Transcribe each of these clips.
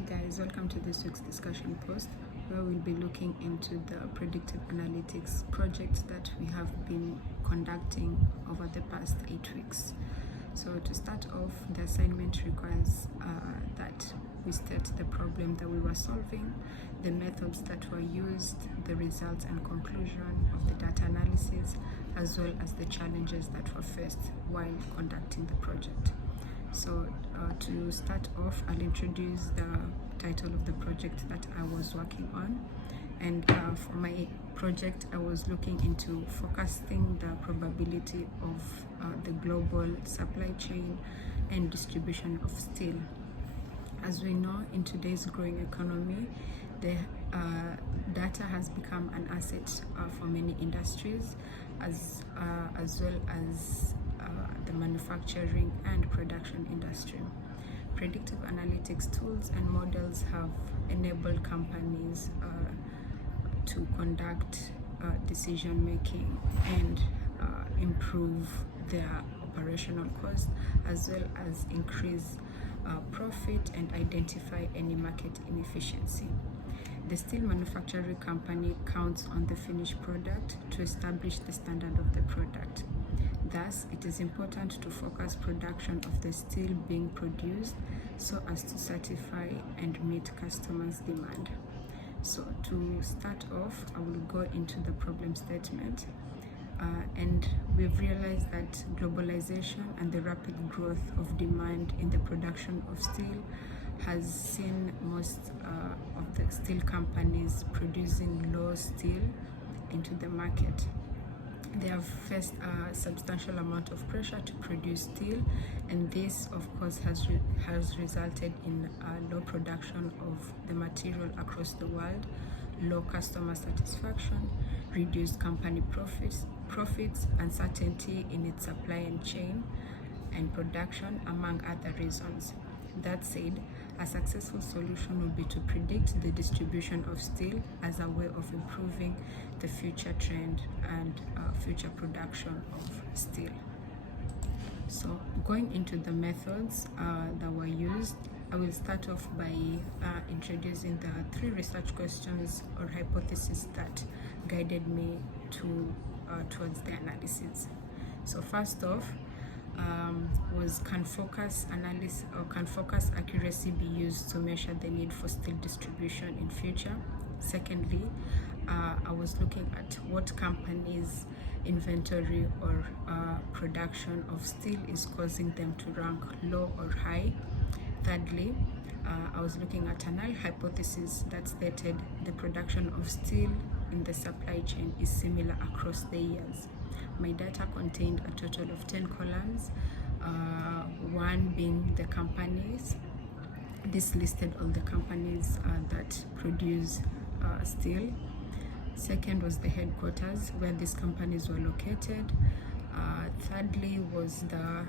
Hi guys, welcome to this week's discussion post where we'll be looking into the predictive analytics project that we have been conducting over the past 8 weeks. So to start off, the assignment requires that we state the problem that we were solving, the methods that were used, the results and conclusion of the data analysis, as well as the challenges that were faced while conducting the project. So to start off, I'll introduce the title of the project that I was working on. And for my project, I was looking into forecasting the probability of the global supply chain and distribution of steel. As we know, in today's growing economy, the data has become an asset for many industries, as well as the manufacturing and production industry. Predictive analytics tools and models have enabled companies to conduct decision making and improve their operational costs, as well as increase profit and identify any market inefficiency. The steel manufacturing company counts on the finished product to establish the standard of the product. Thus, it is important to focus production of the steel being produced so as to satisfy and meet customers' demand. So to start off, I will go into the problem statement. And we've realized that globalization and the rapid growth of demand in the production of steel has seen most of the steel companies producing low steel into the market. They have faced a substantial amount of pressure to produce steel, and this of course has resulted in low production of the material across the world, low customer satisfaction, reduced company profits, uncertainty in its supply and chain and production, among other reasons. That said, a successful solution would be to predict the distribution of steel as a way of improving the future trend and future production of steel. So going into the methods that were used, I will start off by introducing the 3 research questions or hypotheses that guided me towards the analysis. So first off, was can focus accuracy be used to measure the need for steel distribution in future? Secondly, I was looking at what companies' inventory or production of steel is causing them to rank low or high. Thirdly, I was looking at a null hypothesis that stated the production of steel in the supply chain is similar across the years. My data contained a total of 10 columns, one being the companies. This listed all the companies that produce steel. Second was the headquarters, where these companies were located. Thirdly was the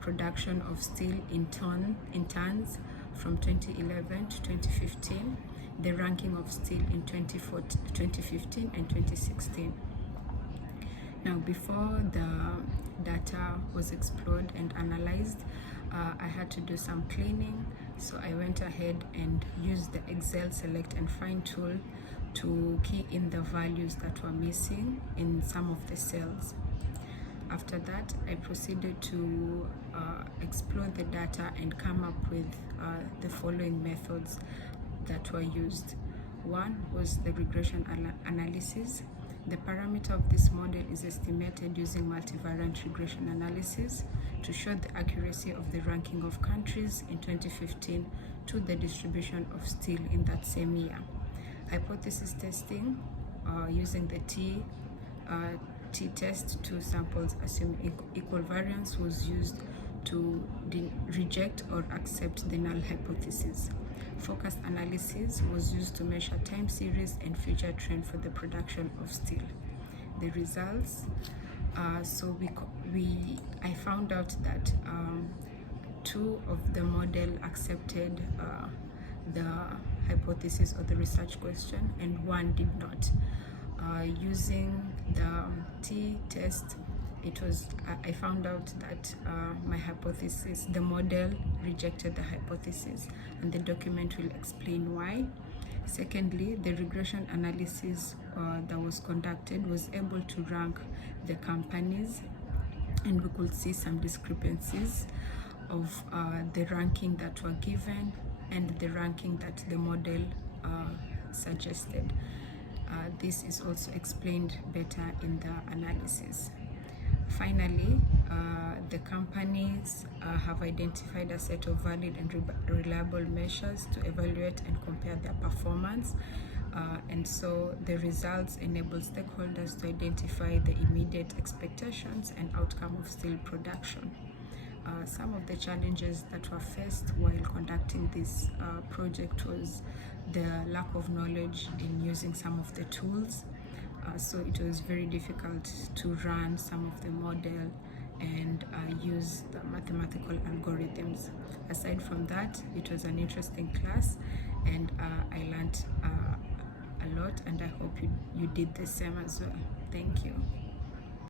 production of steel in tons from 2011 to 2015, the ranking of steel in 2015 and 2016. Now, before the data was explored and analyzed, I had to do some cleaning. So I went ahead and used the Excel select and find tool to key in the values that were missing in some of the cells. After that, I proceeded to explore the data and come up with the following methods that were used. One was the regression analysis. The parameter of this model is estimated using multivariate regression analysis to show the accuracy of the ranking of countries in 2015 to the distribution of steel in that same year. Hypothesis testing using the t-test, 2 samples assuming equal variance, was used to reject or accept the null hypothesis. Focused analysis was used to measure time series and future trend for the production of steel. The results, I found out that 2 of the model accepted the hypothesis or the research question, and 1 did not. Using the t-test I found out that my hypothesis, the model rejected the hypothesis, and the document will explain why. Secondly, the regression analysis that was conducted was able to rank the companies, and we could see some discrepancies of the ranking that were given and the ranking that the model suggested. This is also explained better in the analysis. Finally, the companies have identified a set of valid and reliable measures to evaluate and compare their performance. And so the results enable stakeholders to identify the immediate expectations and outcome of steel production. Some of the challenges that were faced while conducting this project was the lack of knowledge in using some of the tools. So it was very difficult to run some of the model and use the mathematical algorithms. Aside from that, it was an interesting class, and I learned a lot, and I hope you did the same as well. Thank you.